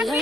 नारा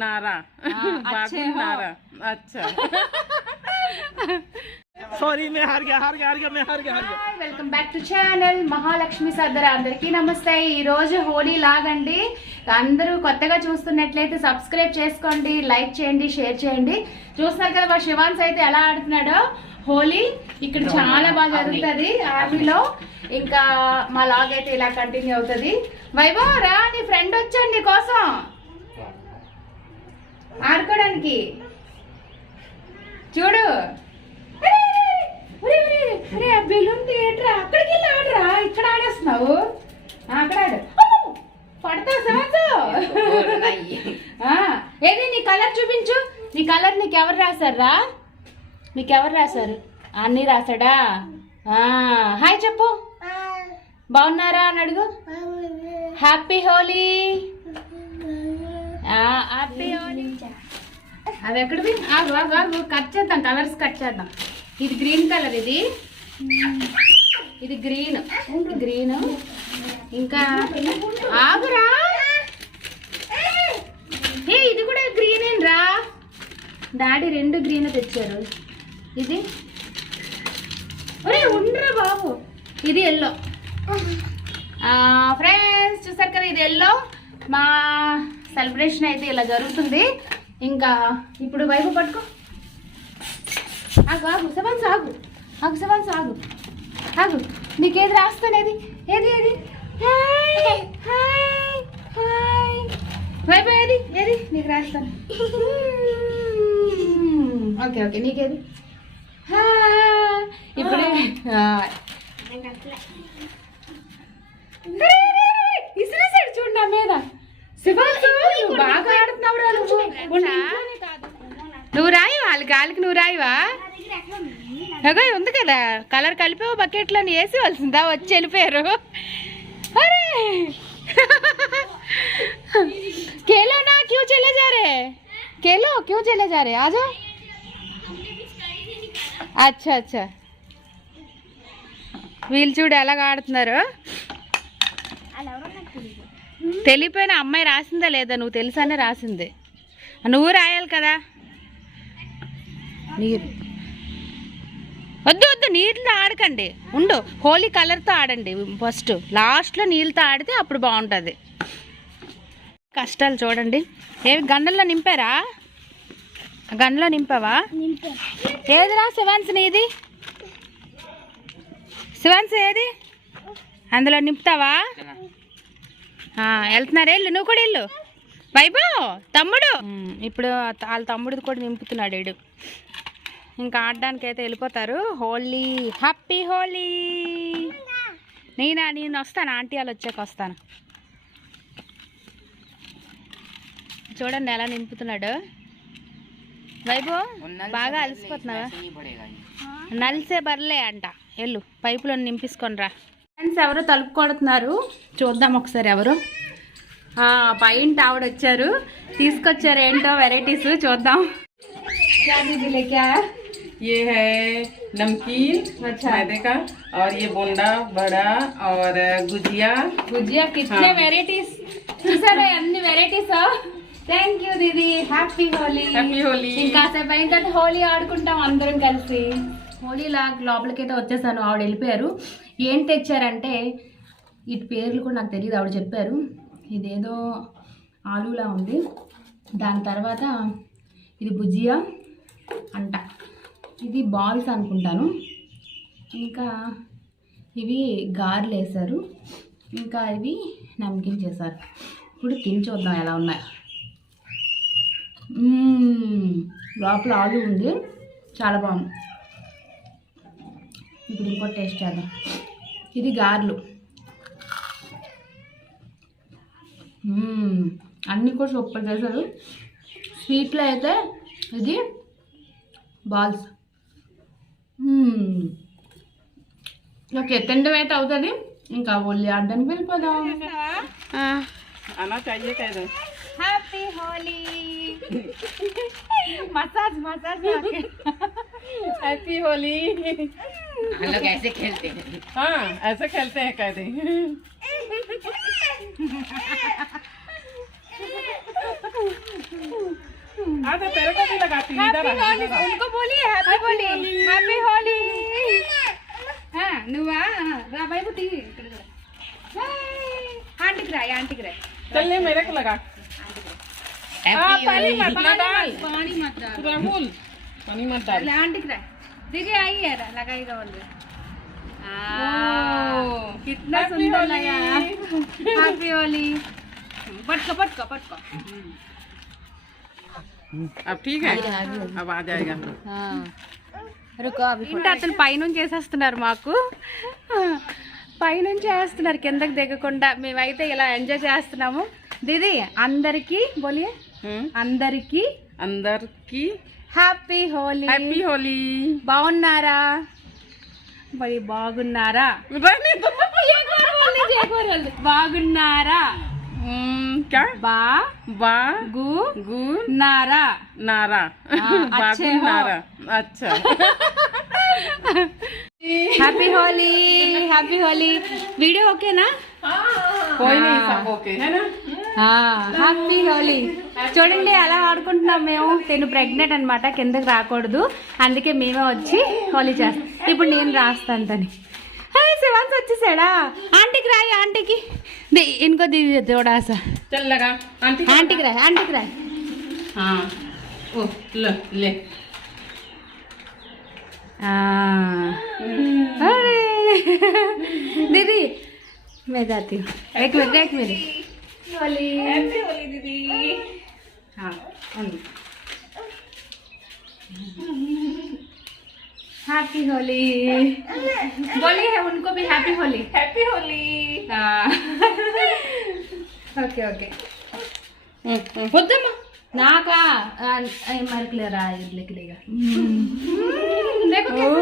नारा अच्छे हो। नारा अच्छा सॉरी मैं हार गया मैं हार गया welcome back to channel Mahalakshmi Sardar. అందరికీ నమస్తే. ఈ రోజు హోలీ లాగండి. అందరూ కొత్తగా చూస్తున్నట్లయితే సబ్స్క్రైబ్ చేసుకోండి, లైక్ చేయండి, షేర్ చేయండి. చూస్తున్నారు కదా మా శివాన్స్ అయితే ఎలా ఆడుతున్నాడో హోలీ. ఇక్కడ చాలా బాగా జరుగుతుంది ఆర్మీలో. ఇంకా మా లాగ్ అయితే ఇలా కంటిన్యూ అవుతుంది. వైభవ్ రా, నీ ఫ్రెండ్ వచ్చాడు నీ కోసం ఆడుకోవడానికి. చూడు బెలూన్ థియేటర్ అక్కడికి వెళ్ళి ఆడరా, ఇక్కడ ఆడేస్తున్నావు. అక్కడ ఆడు, పడతావు సమస్య. ఏది నీ కలర్ చూపించు. నీ కలర్ నీకెవరు రాశారా? నీకెవరు రాశారు? అన్నీ రాశాడా? హాయ్ చెప్పు. బాగున్నారా అని అడుగు. హ్యాపీ హోలీ. హ్యాపీ హోలీ. అవి ఎక్కడివి? కట్ చేద్దాం, కలర్స్ కట్ చేద్దాం. ఇది గ్రీన్ కలర్, ఇది గ్రీన్ గ్రీన్. ఇంకా ఆగురా, ఇది కూడా గ్రీన్ రా. డాడీ రెండు గ్రీన్ తెచ్చారు. ఇది ఒరే ఉండరా బాబు. ఇది ఎల్లో. ఫ్రెండ్స్ చూసారు కదా, ఇది ఎల్లో. మా సెలబ్రేషన్ అయితే ఇలా జరుగుతుంది. ఇంకా ఇప్పుడు వైపు పట్టుకో. ఆగు ఆగు సెవెన్స్, ఆగు ఆగు సెవెన్స్, ఆగు ఆగు. నీకేది రాస్తానేది? ఏది ఏది? Hi hi hi. వైపు ఏది ఏది నీకు రాస్తాను. ఓకే ఓకే, నీకేది? ఇప్పుడే ఇసిరేసాడు చూడు నా మీద. శివాన్స్ బాగా ఆడుతున్నావు. నువ్వు రాయి వాళ్ళ గాలికి, నువ్వు రాయివా? అగో ఉంది కదా కలర్ కలిపావు బకెట్లో వేసి వలసిందా, వచ్చి వెళ్ళిపోయారు. అరే खेलो ना, क्यों चले जा रहे? खेलो, क्यों चले जा रहे? आ जाओ. अच्छा अच्छा, వీళ్ళు చూడు ఎలాగ ఆడుతున్నారు. తెలియపోయిన అమ్మాయి రాసిందా లేదా? నువ్వు తెలుసానే రాసింది. నువ్వు రాయాలి కదా. నీరు వద్దు వద్దు, నీళ్ళతో ఆడకండి. ఉండు, హోలీ కలర్తో ఆడండి ఫస్ట్. లాస్ట్లో నీళ్ళతో ఆడితే అప్పుడు బాగుంటుంది. కష్టాలు చూడండి. ఏవి గండల్లో నింపారా? గండలో నింపావా? ఏదిరా శివాన్స్ నీది? శివాన్స్ ఏది? అందులో నింపుతావా? వెళ్తున్నారా? వెళ్ళు, నువ్వు కూడా వెళ్ళు. వైభవ్ తమ్ముడు ఇప్పుడు వాళ్ళ తమ్ముడిది కూడా నింపుతున్నాడు వీడు. ఇంకా ఆడడానికి అయితే వెళ్ళిపోతారు. హోలీ, హ్యాపీ హోలీ. నేను వస్తాను, ఆంటీ వాళ్ళు వచ్చాక వస్తాను. చూడండి ఎలా నింపుతున్నాడు వైభవ్. బాగా అలసిపోతున్నావా? నలిసే బర్లే అంట. వెళ్ళు, పైపులో నింపించుకొని రా. ఫ్రెండ్స్ ఎవరో తలుపు కొడుతున్నారు, చూద్దాం ఒకసారి ఎవరు. పైంట్ ఆవిడ వచ్చారు, తీసుకొచ్చారు ఏంటో వెరైటీస్, చూద్దాం. ये है नमकीन मैदे का, और ये बोंडा बड़ा, और गुजिया. గుజియా కిట్నే వెరైటీస్ చూసారా? అన్ని వెరైటీస్. థ్యాంక్ యూ దీది. హ్యాపీ హోలీ. హ్యాపీ హోలీ. ఇంకాసేపు అయిన తర్వాత హోలీ ఆడుకుంటాం అందరం కలిసి. హోలీ లోపలికైతే వచ్చేసాను, ఆవిడ వెళ్ళిపోయారు. ఏం తెచ్చారంటే ఇటు పేర్లు కూడా నాకు తెలియదు, ఆవిడ చెప్పారు. ఇదేదో ఆలూలా ఉంది. దాని తర్వాత ఇది భుజియా అంట, ఇది బాల్స్ అనుకుంటాను. ఇంకా ఇవి గారెలు వేశారు. ఇంకా ఇవి నమ్కిన్ చేశారు. ఇప్పుడు తిని చూద్దాం ఎలా ఉన్నాయి. లోపల ఆలు ఉంది, చాలా బాగుంది. ఇప్పుడు ఇంకోటి టేస్ట్ చేద్దాం. ఇది గారెలు. అన్నీ కూడా సూపర్ చేశారు. స్వీట్లో అయితే ఇది బాల్స్. ఓకే, తిండం అయితే అవుతుంది. ఇంకా ఒళ్ళి ఆడడానికి వెళ్ళిపోదాం. आना चाहिए कह दो। Happy Holi. Massage massage happy Holi. हम लोग ऐसे खेलते हैं। हाँ ऐसे खेलते हैं कह दे। आजा तेरे को भी लगाती हूँ, इधर आ, इधर आ। उनको बोलिए हैप्पी होली। हैप्पी होली। हाँ నువ్వా రా బాయ్ పుట్టి ఆంటీకి రాయి ఆంటీకి రాయి चल ले मेरे को लगा। हैप्पी पानी होली। मत ना डाल पानी मत डाल राहुल, पानी मत डाल। ले आंटी राय दीदी आई है लगाएगा बोल रहे कितना Happy सुंदर Holi। लगा। हैप्पी होली। पटको पटको पटको अब ठीक है, अब आ जाएगा। ఏంటి అతను పైనుంచి చేసేస్తున్నారు మాకు, పైనుంచి చేస్తున్నారు కిందకి దిగకుండా, మేమైతే ఇలా ఎంజాయ్ చేస్తున్నాము. దీది అందరికి బోలియే అందరికి अंदर की హ్యాపీ హోలీ. हैप्पी होली। బాగున్నారా? మరి బాగున్నారా? బాగున్నారా? क्या బా बा గు गु నారా नारा अच्छे बागु हो। नारा। अच्छा happy Holi. Happy Holi. Video ఓకేనా? कोई नहीं, सब ओके है ना। హ్యాపీ హోలీ. చూడండి ఎలా ఆడుకుంటున్నాం మేము. నేను ప్రెగ్నెంట్ అనమాట, కిందకి రాకూడదు, అందుకే మేమే వచ్చి హోలీ చేస్తాం. ఇప్పుడు నేను రాస్తాను తని. శివాన్స్ వచ్చేసాడా? ఆంటీకి రాయి ఆంటీకి ఇన్కో దివ్య తోడాసా चल लगा आंटी। ఆంటీకి రాయి ఆంటీకి రాయి. हाँ ओ ले ले। अरे दीदी मैं जाती हूँ, एक मिनट होली। हैप्पी होली दीदी। हाँ हैप्पी होली बोलिए है उनको भी हैप्पी होली। हैप्पी होली। हाँ ओके ओके వద్దమ్మా నాకా మరకలేరా ఇడ్లీకి देगा देखो कैसे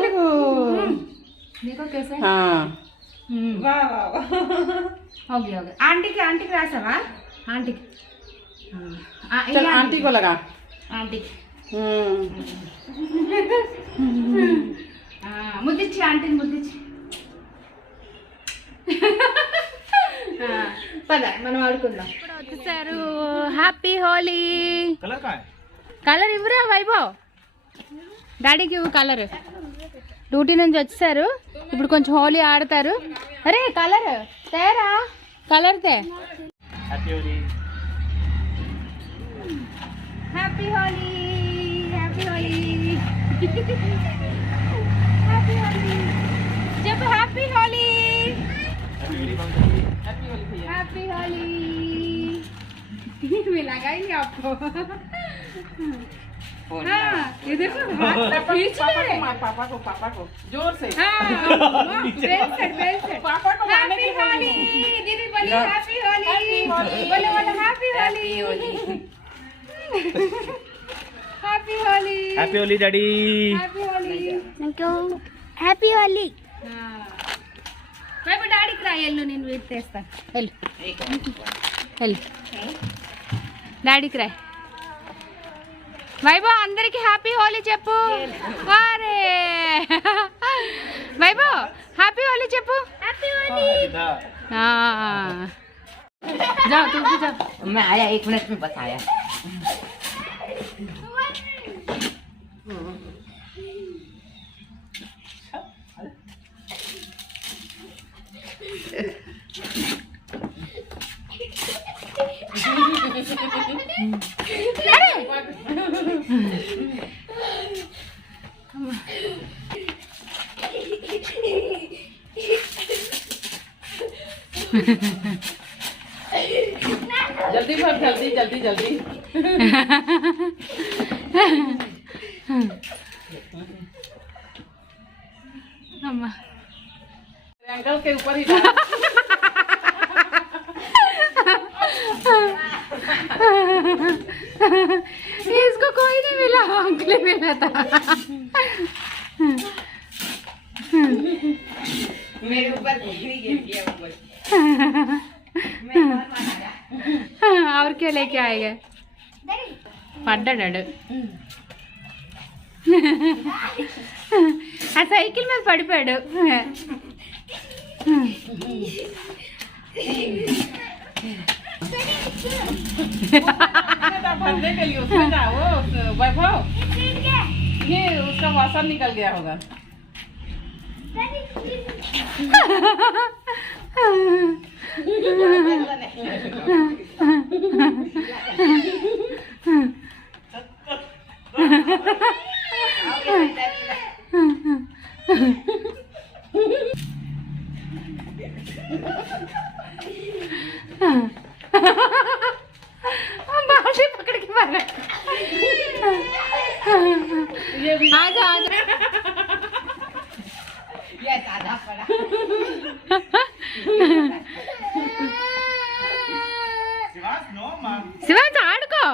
देखो कैसे। हाँ वाह वाह हो गया आंटी की रासावा आंटी की चल आंटी को लगा। आंटी ముద్దిచ్చి ఆంటీని ముద్దిచ్చి. పద మనం ఆడుకుందాం. ఇప్పుడు వచ్చేసారు. హ్యాపీ హోలీ. कलर का है? కలర్ ఇవ్వరా వైభవ్, డాడీకి ఇవ్వు కలర్. డ్యూటీ నుంచి వచ్చేసారు, ఇప్పుడు కొంచెం హోలీ ఆడతారు. అరే కలర్ తేరా, కలర్ తే. Happy Holi. Happy Holi. Happy Holi. Happy Holi చెప్పు. హ్యాపీ హోలీ. हैप्पी होली भैया। हैप्पी होली। मैं लगाएंगे आपको। हाँ ये देखो हाथ में खींच ले रहे। पापा को जोर से। हाँ वेल सेट पापा को मारने हैप्पी की होली। दीदी बोलिए हैप्पी होली। बोलो बोलो happy Holi. Happy Holi. Happy Holi daddy. Happy Holi. Happy Holi. వైపు డాడీకి రా, ఎల్లు నేను వెయిట్ చేస్తాను. వెళ్ళు వెళ్ళు డాడీకి రా. వైభవ్ అందరికి హ్యాపీ హోలీ చెప్పు. అరే వైభవ్ హ్యాపీ హోలీ చెప్పు. హ్యాపీ హోలీ. जाओ तुम भी जाओ. मैं आया 1 मिनट में बस आया। जल्दी भर, जल्दी जल्दी जल्दी। अम्मा अंकल के ऊपर ही डाल। इसको कोई नहीं मिला, अंकल मिला था. मेरे ऊपर गिर गया ऊपर। और क्या लेके आएगा పడ్డాడు ఆ సైకిల్ మీద పడిపోయాడు भरने के लिए उसमें जाओ वैभव ये उसका वासन निकल गया होगा बाल्टी पकड़ के मारा आजा आजा ये आधा पड़ा शिवास नो मां शिवांश आड़को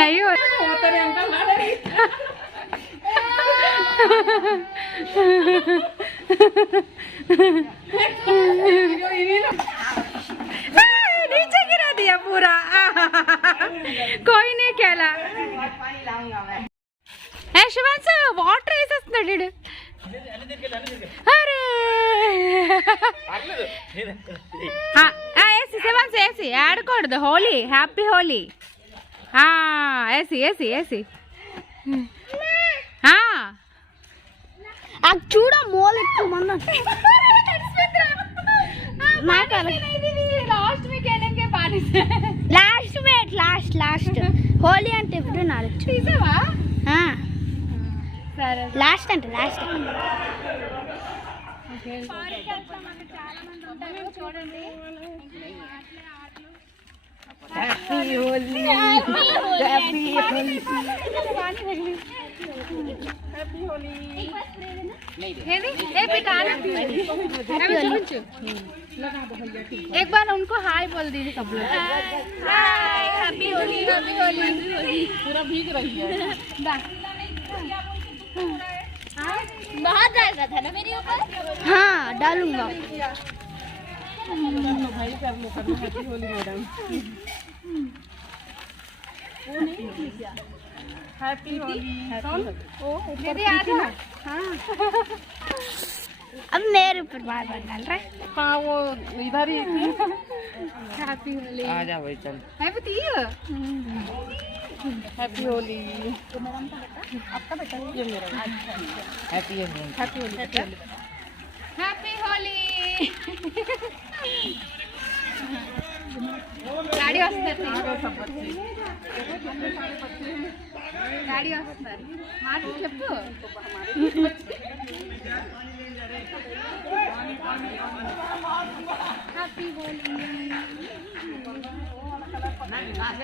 नहीं हो तेरे अंकल ला रही नीचे गिरा दिया पूरा कोई नहीं कहला पानी लाऊंगा मैं ఏ శివాంశ వాటర్ వేసేస్తున్నాడు వీడు. అరే ఏసి శివాంశ ఏసి ఆడకూడదు హోలీ హ్యాపీ హోలీ ఏసి ఏసి ఏసి చూడ మోల్ ఎక్కువ మంది लास्ट में खेलेंगे पानी से లాస్ట్ మేట్ లాస్ట్ హోలీ అంటే ఎప్పుడు నాలుగు తీసావా సరే లాస్ట్ అంటే లాస్ట్ చూడండి हैप्पी होली हैप्पी होली ఏది ఏ పికానా అవి చూపించు एक बार उनको हाय बोल दीजिए सब लोग हाय हैप्पी होली पूरा भीग रही है बाहर जाएगा था ना मेरे ऊपर हाँ डालूंगा भाई कर लो happy Holi madam happy Holi दीदी आ जाओ अब मेरे ऊपर बार बार डाल रहा है हाँ वो इधर ही थी हैप्पी होली आ जा भाई चल हैप्पी ती हैप्पी होली आपका बेटा ये मेरा happy Holi happy Holi happy Holi गाड़ी వస్తుంది गाड़ी వస్తుంది మాట చెప్పు हैप्पी होली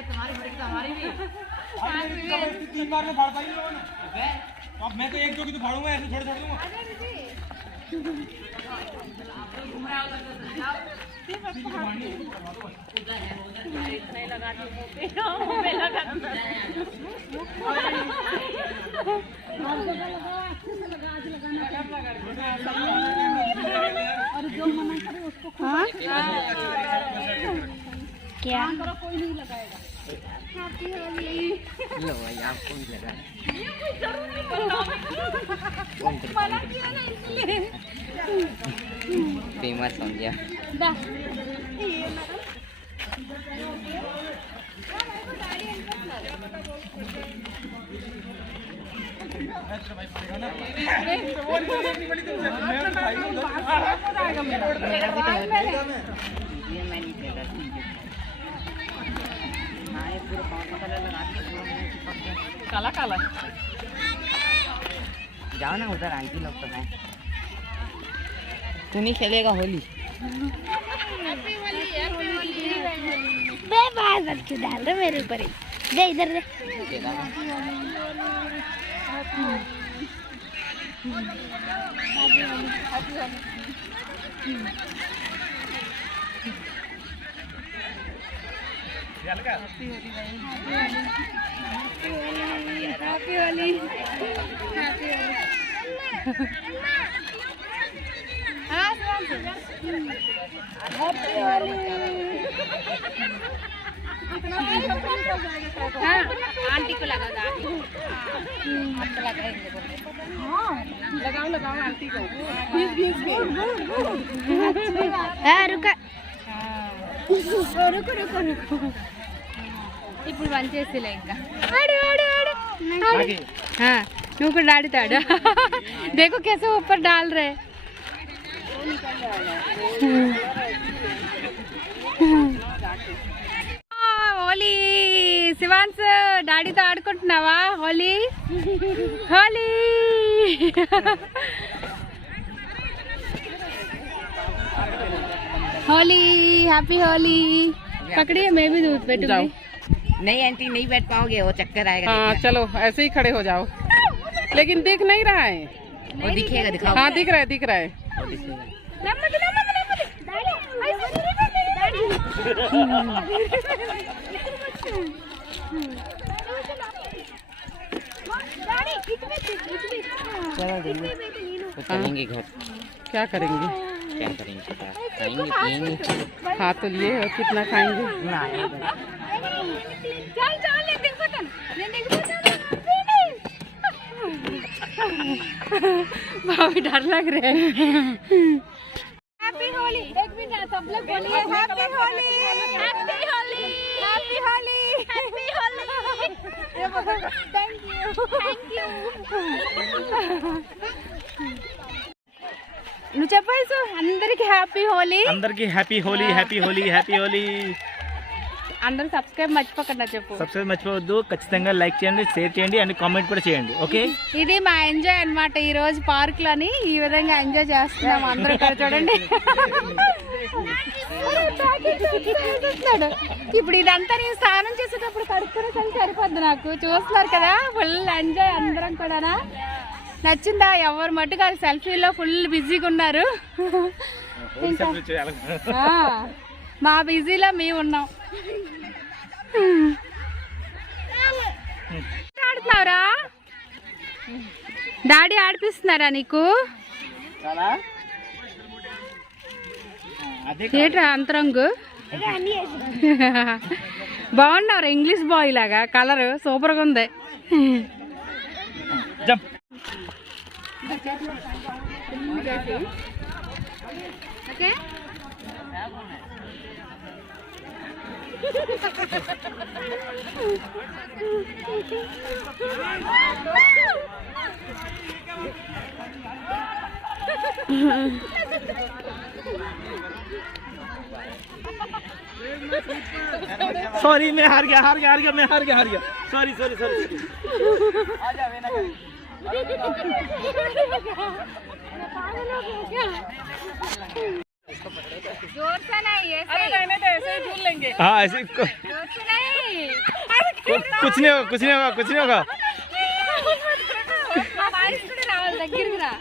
तुम्हारी बड़ी तो हमारी भी 3 बार में फाड़ पाएंगे लोगों ने अब मैं तो एक दो की तो फाड़ूंगा ऐसे छोड़ दूंगा क्या कोई नहीं लगाएगा हैप्पी होली लो भाई आपको भी लगा मना किया ना इसलिए फेमस हो गया दा ये मैं नहीं खेला हाँ ये पूरा पाँव का कलर लगा के पूरा मुंह चिपक गया काला काला जाओ ना उधर आंटी लोग तो हैं तू नहीं खेलेगा होली बे बार बार क्यों डाल रहे मेरे ऊपर ही दे इधर दे खेला ना। हैप्पी होली हाँ आंटी को लगा दो लगाओ लगाओ आंटी को रुको रुको रुको रुको ఇప్పుడు బంద్ చేసేలే ఇంకా ఆడు ఆడు ఆడు हाँ నువ్వు కూడా ఆడుతాడు देखो कैसे ऊपर डाल रहे హోలీ శివాన్స్ డాడీతో ఆడుకుంటున్నావా హోలీ హోలీ होली हैप्पी होली पकड़िए मैं भी दूध बैठूंगी नहीं आंटी नहीं बैठ पाओगे वो चक्कर आएगा हाँ चलो ऐसे ही खड़े हो जाओ लेकिन दिख नहीं रहा है वो दिखेगा दिखाओ हाँ दिख रहा है दिख रहा है चलेंगे घर क्या करेंगे क्या करेंगे खाएंगे पिएंगे खा तो लिए और कितना खाएंगे चल चल ले देखो तो भाभी डर लग रहे हैं हैप्पी होली एक मिनट सब लोग बोलिए happy Holi happy Holi happy Holi happy Holi thank you నువ్వు చెప్పేసు అందరికి హ్యాపీ హోలీ అందరికి happy Holi happy Holi happy Holi అందరూ సబ్స్క్రైబ్ మర్చిపోకుండా చెప్పు సబ్స్క్రైబ్ మర్చిపోవద్దు ఖచ్చితంగా లైక్ చేయండి షేర్ చేయండి అండ్ కామెంట్ కూడా చేయండి ఓకే ఇది మా ఎంజాయ్ అన్నమాట ఈ రోజు పార్క్ లోని ఈ విధంగా ఎంజాయ్ చేస్తున్నాం అందరూ ఇక్కడ చూడండి ఇప్పుడు ఇదంతా నేను స్నానం చేసేటప్పుడు కడుక్కునే సరి సరిపోద్ది నాకు చూస్తున్నారు కదా ఫుల్ ఎంజాయ్ అందరం కూడా నచ్చిందా ఎవరు మట్టుకు వాళ్ళు సెల్ఫీలో ఫుల్ బిజీగా ఉన్నారు మా బిజీలో మేము ఉన్నాం ఆడుతున్నావురా డాడీ ఆడిపిస్తున్నారా నీకు ఏంట్రా అంతరంగు బాగున్నావురా ఇంగ్లీష్ బాయ్ లాగా కలర్ సూపర్గా ఉంది ఓకే सॉरी मैं हार गया मैं हार गया सॉरी सॉरी सॉरी जोर से नहीं अरे रहने दे ऐसे ही झूल लेंगे हाँ ऐसे जोर से नहीं कुछ नहीं होगा మా వాయిస్ కూడా రావాలి దగ్గరికి రా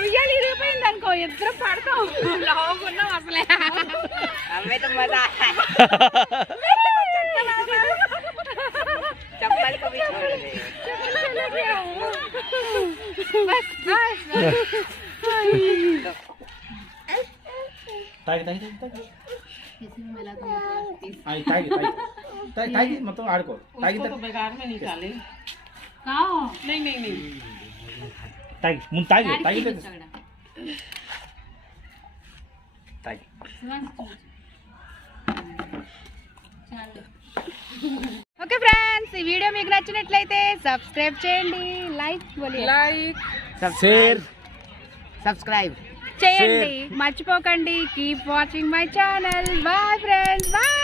ఉయ్యాలి ఇరిగిపోయింది అనుకో ఇద్దరు పడతాం లావుకున్నాం అసలే हमें तो मजा आया चप्पल को भी छोड़ दे ताई मतलब आड़को ताई उसको तो बेकार में निकाले नहीं नहीं नहीं ताई मुन ताई ताई ताई ఓకే ఫ్రెండ్స్ ఈ వీడియో మీకు నచ్చినట్లయితే సబ్స్క్రైబ్ చేయండి లైక్ लाइक शेर सब्सक्राइब చేయండి మర్చిపోకండి keep watching my channel bye friends bye